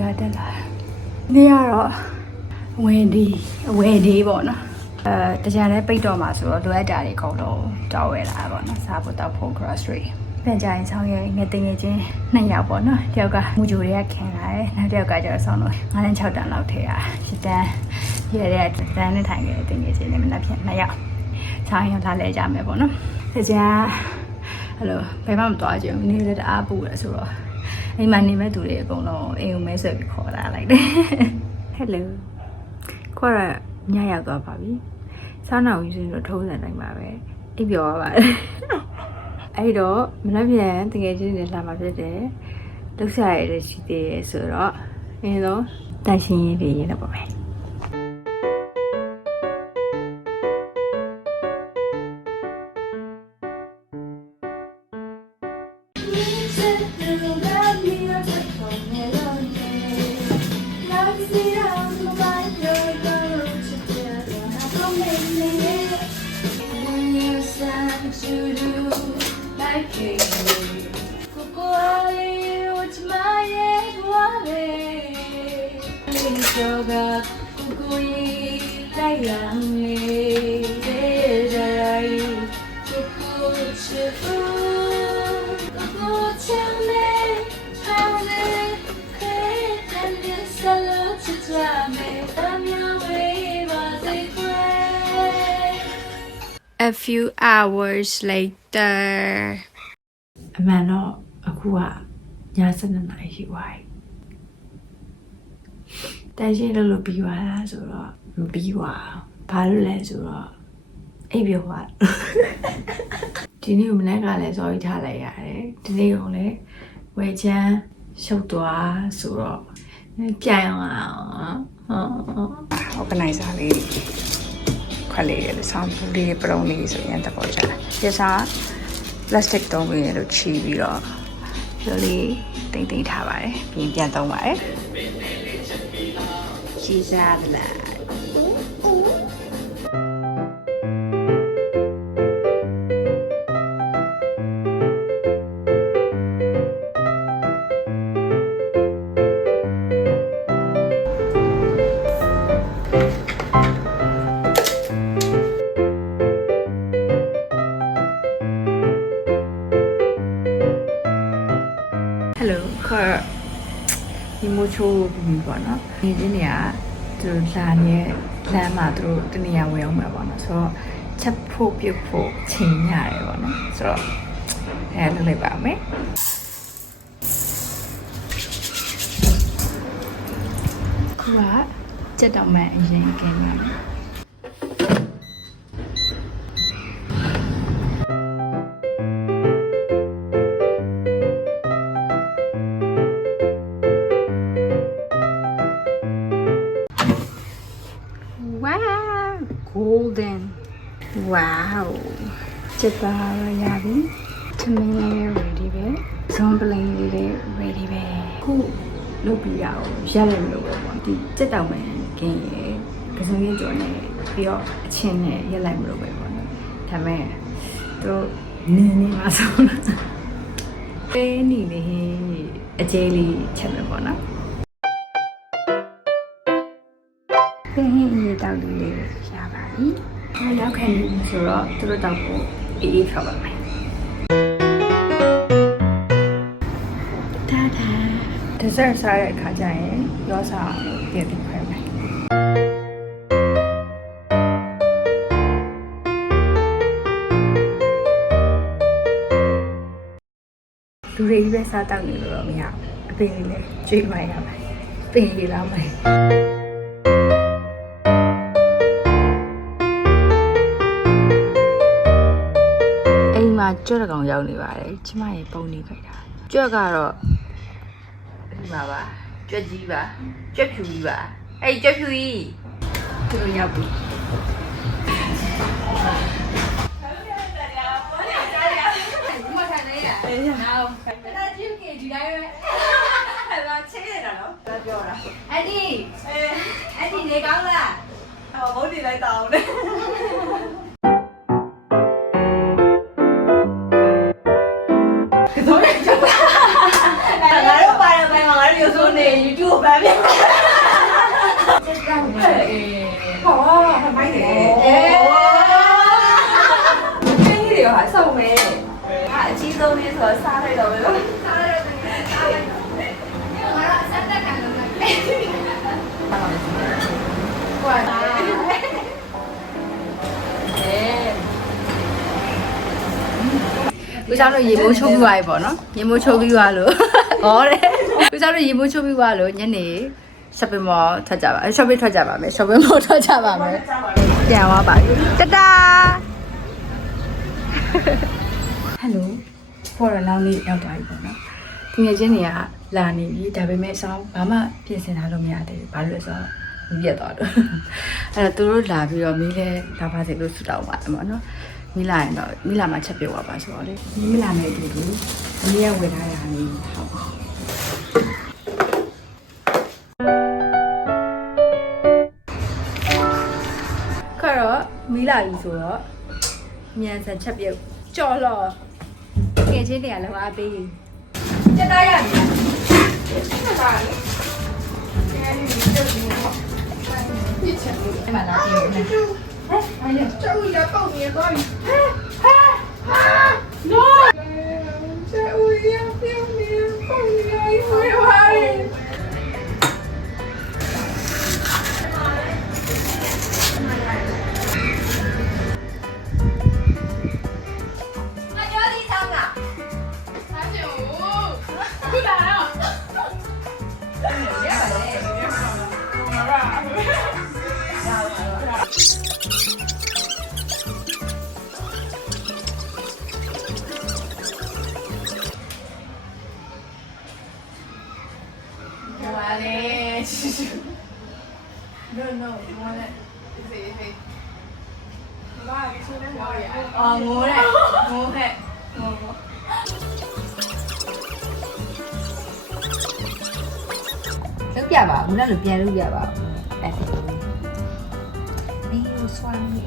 တွေကတက်လာနေ့ကတော့ဝယ်ဒီပေါ့နော်တရားလည်းပိတ်တော့မှာဆိုတော့လိုအပ်တာတွေအကုန်လုံးတောင်းဝယ်လာပေါ့နော်စားဖို့တောက်ဖို့ grocery ပြန်ကြရင်ဆောင်ရငယ်တင်ငယ်ချင်း2ယောက်ပေါ့နော်တယောက်ကမူဂျိုတွေကခင်လာတယ်နောက်တစ်ယောက်ကကျတော့ဆောင်းလို့9 6 တန်းလောက်ထဲတာ10 တန်းပြည့်တဲ့တန်းနဲ့ထိုင်ခဲ့တင်ငယ်ချင်းတွေမနက်ဖြန်2ယောက်ဆောင်ရင်လာလဲကြမယ်ပေါ့နော်တရားအဲ့လိုဘယ်မှမသွားကြဘူးနေ့လည်းတအားပူတယ်ဆိုတော့အိမ်မှာနေမဲ့သူတွေအကုန်လုံးအိမ်ကိုမဲဆွဲပြီးခေါ်လာလိုက်တယ် Hello ခေါ်ရညရောက်သွားပါပြီစားနောက်ယူဆိုတော့ထုံးစံတိုင်းပါပဲအိပ်ပျော်ရပါတယ်အဲ့တော့မနက်ဖြန်တကယ်ချင်းနေလာမှာဖြစ်တယ်လှုပ်ရှားရတဲ့ရှိသေးတယ်ဆိုတော့အင်းတော့တန်ရှင်းရေးတွေရေးတော့ပါမယ်A few hours later အမှန်တော့အခုကည7 နာရီရှိသွားပြီတန်ရှင်းလို့ပြီးသွားတာဆိုတော့မပြီးသွားဘာလို့လဲဆိုတော့အိပ်ပျော်သွားဒီနေ့မနေ့ကလည်းစော်ကြီးထားလိုက်ရတယ်ဒီနေ့ကလည်းဝယ်ချမ်းရှုပ်သွားဆိုတော့ပြန်အောင်organizer လေးခွက်လေးလို့ဆောင်းပူလေးပရုံလေးဆိုရင်တော့ကြာပြစား plastic သုံးပြီးလို့ချီပြီးတော့ဒီလေးတိတ်ထားပါတယ်ပြီးပြန်သုံးပါတယ်ချီစားလာဒီမိုးချိုးပြီးပေါ့နော်ဒီချင်းတွေကသူတို့လာနေလမ်းမှာသူတို့တနေရာဝင်အောင်မှာပေါ့နော်ဆိုတော့ချက်ဖို့ပြုတ်ဖို့ချိန်ရတယ်ပေါ့နော်ဆိုတော့အဲလုပ်လိုက်ပါမယ်ခုကစက်တောင်မှန်အရင်ကင်းပါမယ်golden wow ချက်သားရပြီသမင်းလေး ready ပဲဇွန်ပလင်းလေး ready ပဲခုလုပ်ပြီးရအောင်ရက်လည်းမလုပ်ဘူးပေါ့ဒီစက်တောင်မှန်ကင်းရယ်ကစုံရကြော်နေပြီးတော့အချင်းနဲ့ရက်လိုက်မလုပ်ပဲပေါ့နော်ဒါပေမဲ့တို့နင်းနေမှာဆိုတော့ပေးနေလေအကျဲလေးချက်မယ်ပေါ့နော်ဟင်းရေတောက်လေးရပါပြီ။ရောက်ခဲ့ပြီဆိုတော့သူတို့တောက်ဖို့အေးဖြောက်ပါမယ်။တာဒါဒဇက်စားတဲ့အခါကျရင်ရောစားအောင်ပြင်ပြီးခွဲမယ်။လူတွေပဲစားတောက်နေလို့တော့မရဘူး။အပင်လေးလည်းကျွေးမှရမယ်။ပင်ရည်လောက်မယ်။ကြွက်ကောင်ရောက်နေပါတယ်ကျမရေပုံနေခိုက်တာကြွက်ကတော့ဒီမှာပါကြွက်ကြီးပါကြွက်ဖြူကြီးပါအဲ့ကြွက်ဖြူကြီးသူတို့ရောက်ပြီအဒီနေကောင်းလားဘုတ်နေလိုက်တော့လေငါတို့ပါရမယ်ငါတို့ရုပ်စိုးနေ YouTube ပဲဗျာဟောမိုင်းတယ်အေးဒီရောဆောက်မယ်အကြီးဆုံးလေးဆိုစားလိုက်တော့ပဲလို့စားလိုက်တော့စားလိုက်တော့ငါတော့ဆက်တက်ကန်လို့လိုက်ကွာဦးကျောင်းတို့ရေမိုးချိုးပြီးသွားပြီပေါ့နော်ရေမိုးချိုးပြီးသွားလို့ဟောတယ်ဦးကျောင်းတို့ရေမိုးချိုးပြီးသွားလို့ညနေ shopping mall ထွက်ကြပါ shopping ထွက်ကြပါမယ် shopping mall ထွက်ကြပါမယ်ပြန်သွားပါတတာဟယ်လိုဖော်ရလောင်းလေးရောက်သွားပြီပေါ့နော်ဒီငယ်ချင်းတွေကလာနေပြီဒါပေမဲ့အဆောင်ဘာမှပြင်ဆင်ထားလို့မရသေးဘူးဘာလို့လဲဆိုတော့ပြက်သွားတော့အဲ့တော့သူတို့လာပြီးတော့မီးလဲလာပါစေလို့ဆူတောင်းပါတယ်ပေါ့နော်မီးလာရင်တော့မီးလာမှချက်ပြုတ်သွားပါဆိုတော့လေမီးလာမယ်အတူတူအမေကဝယ်ထားတဲ့ဟာလေးဟုတ်ကတော့မီးလာပြီဆိုတော့မြန်ဆန်ချက်ပြုတ်ကြော်လော်ငယ်ချင်းတွေကလည်းအားပေးစက်သားရပြီစက်သားလေ你钱你买哪边呢？哎呀，这我也报名了。no。这我也报名报名一回来。那你要第三个？35。不来啊。No, you want it? Easy. 哦，我嘞，လုပ်ပြပါဦးလည်းပြန်လုပ်ပြပါဦးအဲ့ဒါမင်းကိုစွမ်းနေ